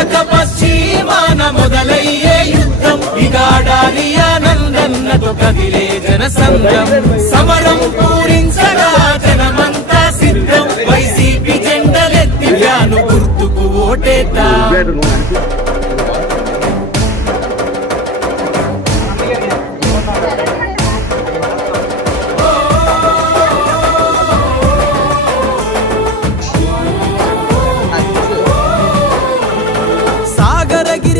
విశాఖ పశ్చిమాన మొదలయ్యే యుద్ధం ఇగాడాలి ఆనందన్నతో కదిలే జనసంద్రం సమరం పూరించగా జనమంతా సిద్ధం వైసీపీ జెండలెత్తి వ్యాను గుర్తుకు ఓటేద్దాం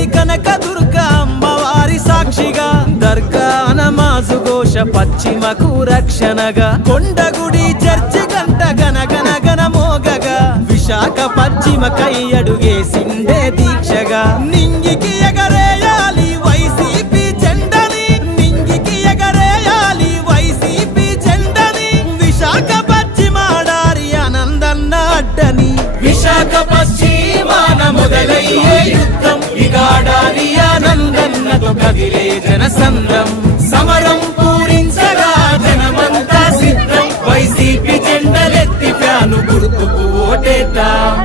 కనకదుర్గ అమ్మవారి సాక్షిగా దర్గా నమాజు ఘోష పశ్చిమకు రక్షణగా కొండగుడి చర్చి గంట గనగన గన మోగగా విశాఖ పశ్చిమకై అడుగేసిండే దీక్షగా నింగికి ఎగరేయాలి వైసీపీ జెండని నింగికి ఎగరేయాలి వైసీపీ జెండని విశాఖ పశ్చిమాడారి ఆనందన్న అడ్డని విశాఖ పశ్చిమాన మొదలయ్యే యుద్ధం ఇగాడాలి ఆనందన్నతో కదిలే జనసంద్రం సమరం పూరించగా జనమంతా సిద్ధం వైసీపీ జెండలెత్తి ఫ్యాను గుర్తుకు ఓటేద్దాం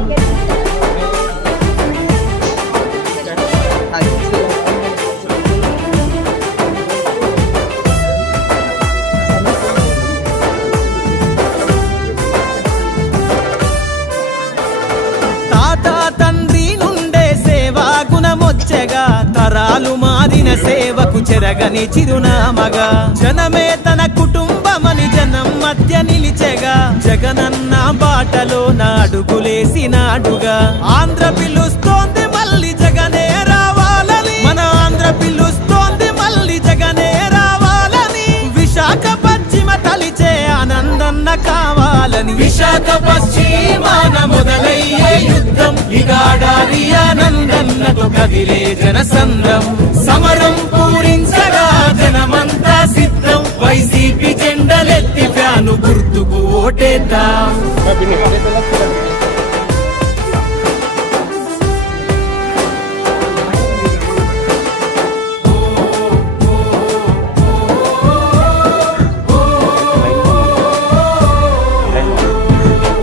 తరాలు మారిన సేవకు చెరగని చిరునామగా జనమే తన కుటుంబమని జనం మధ్య నిలిచెగా జగనన్న బాటలో నాడుగులేసినాడుగా ఆంధ్ర పిలుస్తోంది మళ్ళీ జగనే రావాలని మన ఆంధ్ర పిలుస్తోంది మళ్ళీ జగనే రావాలని విశాఖ పశ్చిమ తలిచే ఆనందన్న కావాలని విశాఖ పశ్చిమాన మొదలయ్యే యుద్ధం ఇగాడాలి ఆనందన్నతో కదిలే జనసంద్రం సమరం పూరించగా జనమంతా సిద్ధం వైసీపీ జెండలెత్తి ఫ్యాను గుర్తుకు ఓటేద్దాం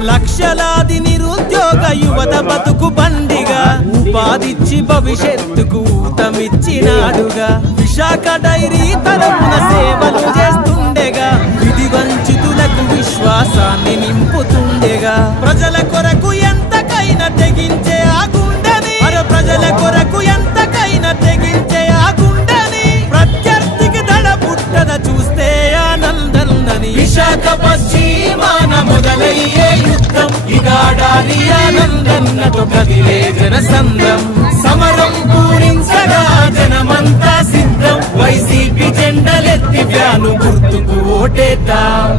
లక్షలాది నిరుద్యోగ యువత బతుకు బండిగా ఉపాధిచ్చి భవిష్యత్తుకు ఊతమిచ్చినాడుగా విశాఖ డైరీ తరపున సేవలు చేస్తుండేగా విధి వంచితులకు విశ్వాసాన్ని నింపుతుండేగా ప్రజల కొరకు ఎంతకైనా తెగించే ఆ గుండెని ప్రజల కొరకు ఎంతకైనా తెగించే ఆ గుండెని ప్రత్యర్థికి దడ పుట్టద చూస్తే ఆనందన్నని విశాఖ పశ్చిమాన మొదలయ్యే యుద్ధం ఇగాడాలి ఆనందన్నతో కదిలే జనసంద్రం సమరం పూరించగా జనమంతా సిద్ధం వైసీపీ జెండలెత్తి వ్యాను గుర్తుకు ఓటేద్దాం